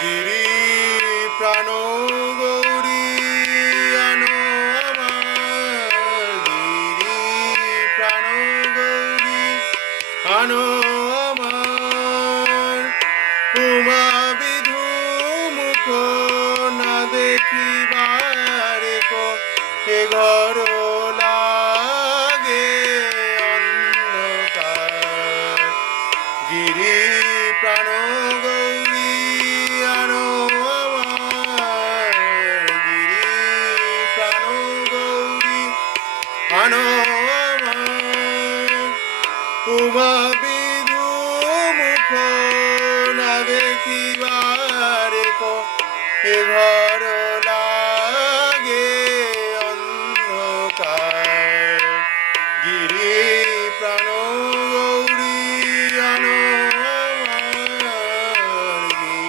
গিরি প্রাণ গৌরী আনো আমার, গিরি প্রাণ গৌরী আনো আমার। উমা বিধু মুখ না দেখিবারে কো এ ঘর লাগে অন্ধকার। গিরি প্রাণ গৌরী আনো আমার, গিরি প্রাণ গৌরী আনো আমার। উমা বিধু মুখ না দেখিবারে কো এ ঘর